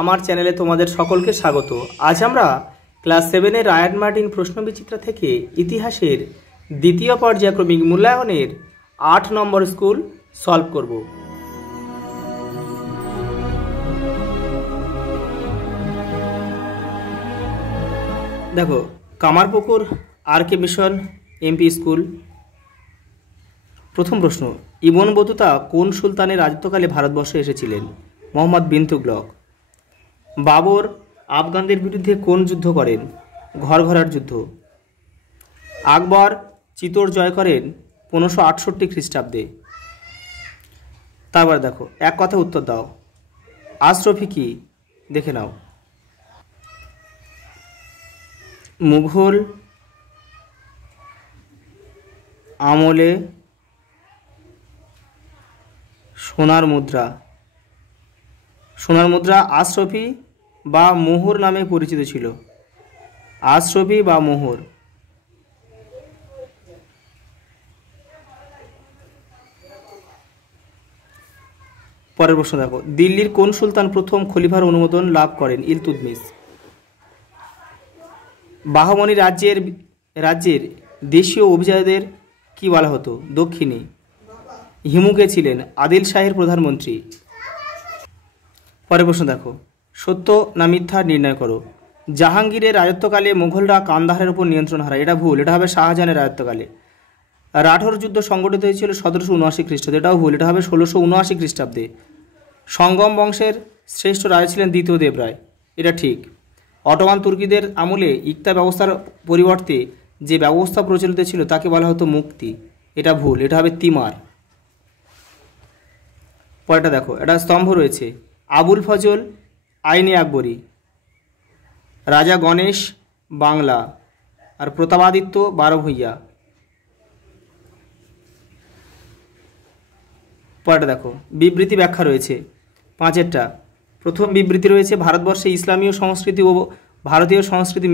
আমার চ্যানেলে তোমাদের সকলকে স্বাগত। আজ আমরা ক্লাস 7-এর রায়ান মার্টিন প্রশ্নবিচিত্রা থেকে ইতিহাসের দ্বিতীয় পর্যায়ক্রমিক মূল্যায়নের 8 নম্বর স্কুল সলভ করব। দেখো, Kamarpukur R K. Mission MP school. প্রথম প্রশ্ন, ইবন বতুতা কোন সুলতানের রাজত্বকালে ভারতবর্ষে এসেছিলেন? মোহাম্মদ বিন তুগলক। বাবর আফগানদের বিরুদ্ধে কোন যুদ্ধ করেন? ঘরঘরার যুদ্ধ। আকবর চিতোর জয় করেন 1568 খ্রিস্টাব্দে। তারপর দেখো, এক কথা উত্তর দাও। আশরফি কি? দেখে নাও। মুঘল আমলে সোনার মুদ্রা। সোনার মুদ্রা আশরফি বা মোহর নামে পরিচিত ছিল। আশরফি বা মোহর। পরের প্রশ্ন দেখো, দিল্লির কোন সুলতান প্রথম খলিফার অনুমোদন লাভ করেন? ইলতুৎমিশ। বাহমনি রাজ্যের দেশীয় অভিজাতদের কি বলা হতো? দক্ষিণী। হিমুকে ছিলেন আদিল শাহের প্রধানমন্ত্রী। পরের প্রশ্ন দেখো, সত্য না মিথ্যা নির্ণয় করো। জাহাঙ্গীরের রাজত্বকালে মুঘলরা কান্দাহারের উপর নিয়ন্ত্রণ হারায়। এটা ভুল, এটা হবে শাহজাহানের রাজত্বকালে। রাঠোর যুদ্ধ সংগঠিত হয়েছিল 1779 খ্রিস্টাব্দে। এটাও ভুল, এটা হবে 1679 খ্রিস্টাব্দে। সঙ্গম বংশের শ্রেষ্ঠ রাজা ছিলেন দ্বিতীয় দেবরায়। এটা ঠিক। অটোমান তুর্কিদের আমলে ইকতা ব্যবস্থার পরিবর্তে যে ব্যবস্থা প্রচলিত ছিল তাকে বলা হতো মুক্তি। এটা ভুল, এটা হবে তিমার। পরেরটা দেখো, এটা স্তম্ভ রয়েছে। আবুল ফজল আইনে আকবরী। রাজা গণেশ বাংলা। আর প্রতাপাদিত্য 12 ভূঁইয়া। পরেরটা দেখো, বিবৃতি ব্যাখ্যা রয়েছে 5-এরটা। প্রথম বিবৃতি রয়েছে, ভারতবর্ষে ইসলামীয় সংস্কৃতি ও ভারতীয় সংস্কৃতি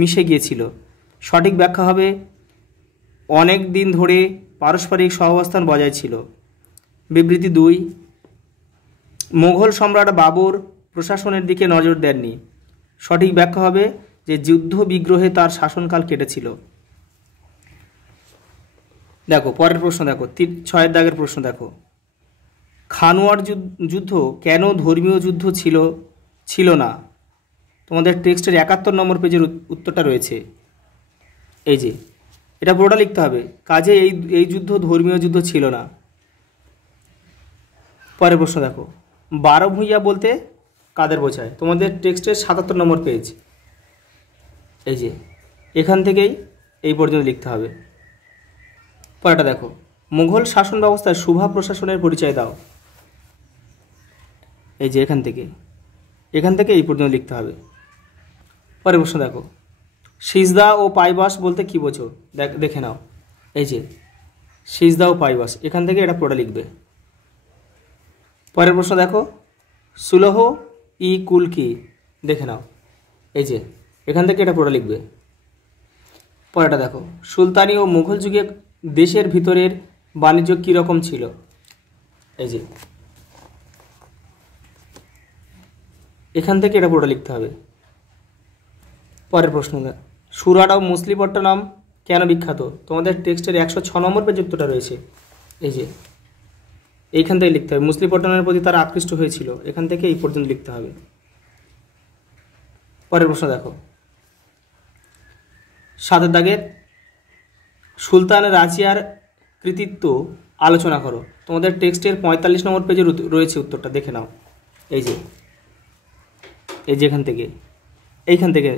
মিশে গিয়েছিল। সঠিক ব্যাখ্যা হবে, অনেক দিন ধরে পারস্পরিক সহাবস্থান বজায় ছিল। বিবৃতি 2, মোগল সম্রাট বাবর প্রশাসনের দিকে নজর দেননি। সঠিক ব্যাখ্যা হবে যে যুদ্ধ বিগ্রহে তার শাসনকাল কেটেছিল। দেখো পরের প্রশ্ন দেখো, 6-এর দাগের প্রশ্ন দেখো, খানোয়ার যুদ্ধ কেন ধর্মীয় যুদ্ধ ছিল না? তোমাদের টেক্সটের 71 নম্বর পেজের উত্তরটা রয়েছে। এই যে এটা পুরোটা লিখতে হবে, কাজে এই যুদ্ধ ধর্মীয় যুদ্ধ ছিল না। পরের প্রশ্ন দেখো, 12 ভূঁইয়া বলতে কাদের বোঝায়? তোমাদের টেক্সটের 77 নম্বর পেজ। এই যে এখান থেকেই এই পর্যন্ত লিখতে হবে। পরেরটা দেখো, মুঘল শাসন ব্যবস্থায় শুভা প্রশাসনের পরিচয় দাও। এই যে এখান থেকে এই পর্যন্ত লিখতে হবে। পরের প্রশ্ন দেখো, সিজদা ও পাইবাস বলতে কি বোঝো? দেখে নাও। এই যে সিজদা ও পাইবাস, এখান থেকে এটা পুরোটা লিখবে। পরের প্রশ্ন দেখো, সুলহ ই কুল কি? দেখে নাও। এই যে এখান থেকে এটা পুরোটা লিখবে। পরেরটা দেখো, সুলতানি ও মুঘল যুগে দেশের ভিতরের বাণিজ্য কীরকম ছিল? এই যে এখান থেকে এটা পুরোটা লিখতে হবে। পরের প্রশ্ন, সুরাট ও মুসলিপট্টনম কেন বিখ্যাত? তোমাদের টেক্সটের 106 নম্বর পেজ উত্তরটা রয়েছে। এই যে এইখান থেকে লিখতে হবে, মুসলিপট্টনমের প্রতি তারা আকৃষ্ট হয়েছিল। এখান থেকে এই পর্যন্ত লিখতে হবে। পরের প্রশ্ন দেখো, 7-এর দাগের, সুলতান রাজিয়ার কৃতিত্ব আলোচনা করো। তোমাদের টেক্সটের 45 নম্বর পেজে রয়েছে উত্তরটা, দেখে নাও। এই যে এইখান থেকে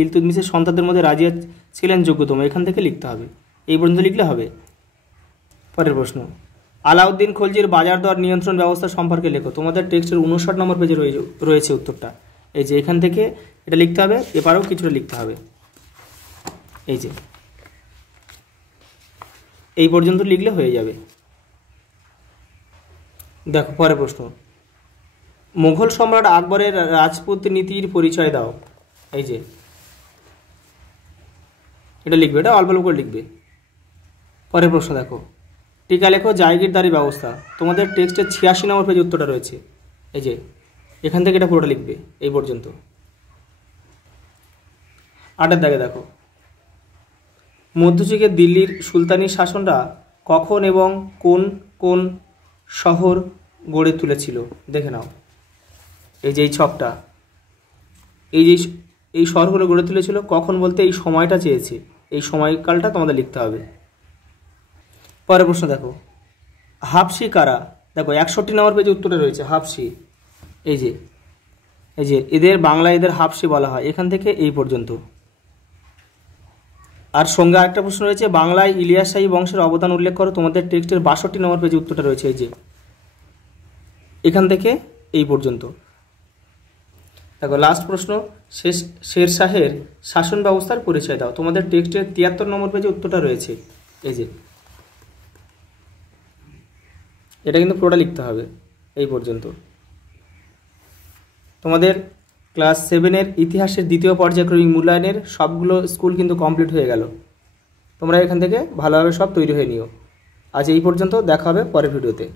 ইলতুৎমিশের সন্তানদের মধ্যে রাজিয়া ছিলেন যোগ্যতম। এখান থেকে লিখতে হবে, এই পর্যন্ত লিখলে হবে। পরের প্রশ্ন, আলাউদ্দিন খলজির বাজার দর নিয়ন্ত্রণ ব্যবস্থা সম্পর্কে লেখো। তোমাদের টেক্সটের 59 নম্বর পেজে রয়েছে উত্তরটা। এই যে এখান থেকে এটা লিখতে হবে, এপারেও কিছুটা লিখতে হবে। এই যে এই পর্যন্ত লিখলে হয়ে যাবে। দেখো পরের প্রশ্ন, মুঘল সম্রাট আকবরের রাজপুত নীতির পরিচয় দাও। এই যে এটা লিখবে, এটা অল্প অল্প করে লিখবে। পরের প্রশ্ন দেখো, টিকা লেখো জায়গিরদারি ব্যবস্থা। তোমাদের টেক্সটের 86 নম্বর পেজে উত্তরটা রয়েছে। এই যে এখান থেকে এটা পুরোটা লিখবে এই পর্যন্ত। 8 দাগে দেখো, মধ্যযুগে দিল্লির সুলতানি শাসনরা কখন এবং কোন কোন শহর গড়ে তুলেছিল দেখে নাও। এই যে এই ছকটা, এই শহরগুলো গড়ে তুলেছিল কখন বলতে এই সময়টা চেয়েছে, এই সময়কালটা তোমাদের লিখতে হবে। পরের প্রশ্ন দেখো, হাফসি কারা? দেখো 61 নম্বর পেজে উত্তরটা রয়েছে হাফসি। এই যে এদের বাংলা এদের হাফসি বলা হয়, এখান থেকে এই পর্যন্ত। আর সঙ্গে আরেকটা প্রশ্ন রয়েছে, বাংলায় ইলিয়াস শাহী বংশের অবদান উল্লেখ করো। তোমাদের টেক্সটের 62 নম্বর পেজে উত্তরটা রয়েছে এই যে এখান থেকে এই পর্যন্ত। দেখো লাস্ট প্রশ্ন, শের শাহের শাসন ব্যবস্থার পরিচয় দাও। তোমাদের টেক্সটের 73 নম্বর পেজে উত্তরটা রয়েছে এই যে, এটা কিন্তু পুরোটা লিখতে হবে এই পর্যন্ত। তোমাদের ক্লাস 7-এর ইতিহাসের দ্বিতীয় পর্যায়ক্রমিক মূল্যায়নের সবগুলো স্কুল কিন্তু কমপ্লিট হয়ে গেল। তোমরা এখান থেকে ভালোভাবে সব তৈরি হয়ে নিও। আজ এই পর্যন্ত, দেখা হবে পরের ভিডিওতে।